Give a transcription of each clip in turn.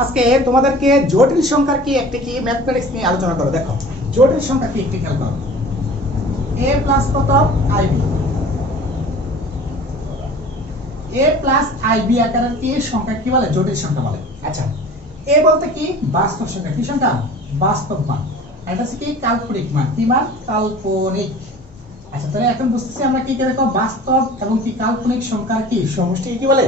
আজকে তোমাদেরকে জটিল সংখ্যার কি একটি কি ম্যাথমেটিক্স নিয়ে আলোচনা করো। দেখো জটিল সংখ্যা কি একটি খেয়াল করো। a প্লাস কত ib, a প্লাস ib আকারের কি সংখ্যা কি বলে? জটিল সংখ্যা বলে। আচ্ছা, a বলতে কি বাস্তব সংখ্যা, কি সংখ্যা? বাস্তব মান। এটা হচ্ছে কি কাল্পনিক মান। কি মান? কাল্পনিক। আচ্ছা, তাহলে এখন বুঝতেছি আমরা কি দেখো বাস্তব এবং কি কাল্পনিক সংখ্যার কি সমষ্টি কি বলে?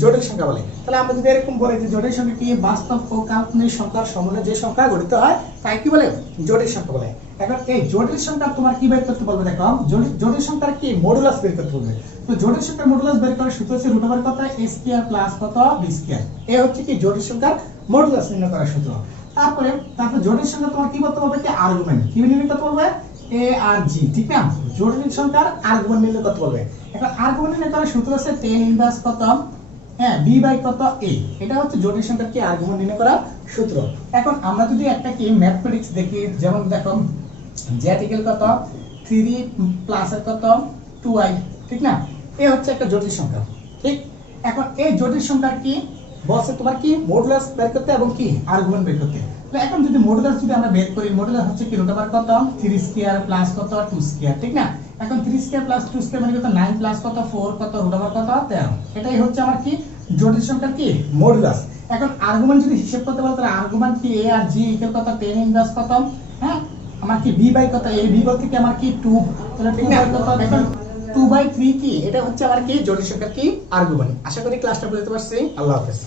জটিল সংখ্যা বলে। তাহলে আমরা যদি এরকম বলি যে জটিল সংখ্যা কি বাস্তব ও কাল্পনিক সংখ্যার সমন্বয়ে যে সংখ্যা গঠিত হয় তাই কি বলে? জটিল সংখ্যা বলে। এখন এই জটিল সংখ্যা তোমার কি বের করতে বলবে? দেখো জটিল সংখ্যার কি মডুলাস বের করতে বলবে। তো জটিল সংখ্যার মডুলাস বের করার সূত্র হচ্ছে √কত a স্কয়ার প্লাস কত b স্কয়ার। এই হচ্ছে কি জটিল সংখ্যার মডুলাস নির্ণয় করার সূত্র। তারপর জটিল সংখ্যা তোমার কি বলতে বলবে? কি আর্গুমেন্ট। কি নির্ণয় করতে বলবে? a আর g, ঠিক না? জটিল সংখ্যার আর্গুমেন্ট নির্ণয় করতে বলবে। এখন আর্গুমেন্ট নির্ণয় করার সূত্র হচ্ছে tan ইনভার্স কত হ্যাঁ b বাই কত a। এটা হচ্ছে জটিল সংখ্যার কি আর্গুমেন্ট নির্ণয় করার সূত্র। এখন আমরা যদি একটা কি ম্যাথমেটিক্স দেখি, যেমন দেখো z ইকুয়াল কত 3 প্লাস এর কত 2i, ঠিক না? এই হচ্ছে একটা জটিল সংখ্যা, ঠিক? এখন এই জটিল সংখ্যার কি বলছে তোমার কি মডুলাস বের করতে এবং কি আর্গুমেন্ট বের করতে। তাহলে এখন যদি মডুলাস যদি আমরা বের করি, মডুলাস হচ্ছে কি কত 3 স্কয়ার প্লাস কত 2 স্কয়ার, ঠিক না? এখন 3 স্কয়ার প্লাস 2 স্কয়ার মানে কত 9 প্লাস কত 4 কত কত 13। এটাই হচ্ছে আমার কি জটিল সংখ্যার কি মডুলাস। এখন আর্গুমেন্ট যদি হিসাব করতে বলে তাহলে আর্গুমেন্ট কি a আর g ইকুয়াল কত tan ইনভার্স কত হ্যাঁ আমার কি b বাই কত a b বলতে কি আমার কি 2, তাহলে 2 বাই কত এখন 2/3 কি এটা হচ্ছে আমার কি জটিল সংখ্যার কি আর্গুমেন্ট। আশা করি ক্লাসটা বুঝতে পারছি। আল্লাহ হাফেজ।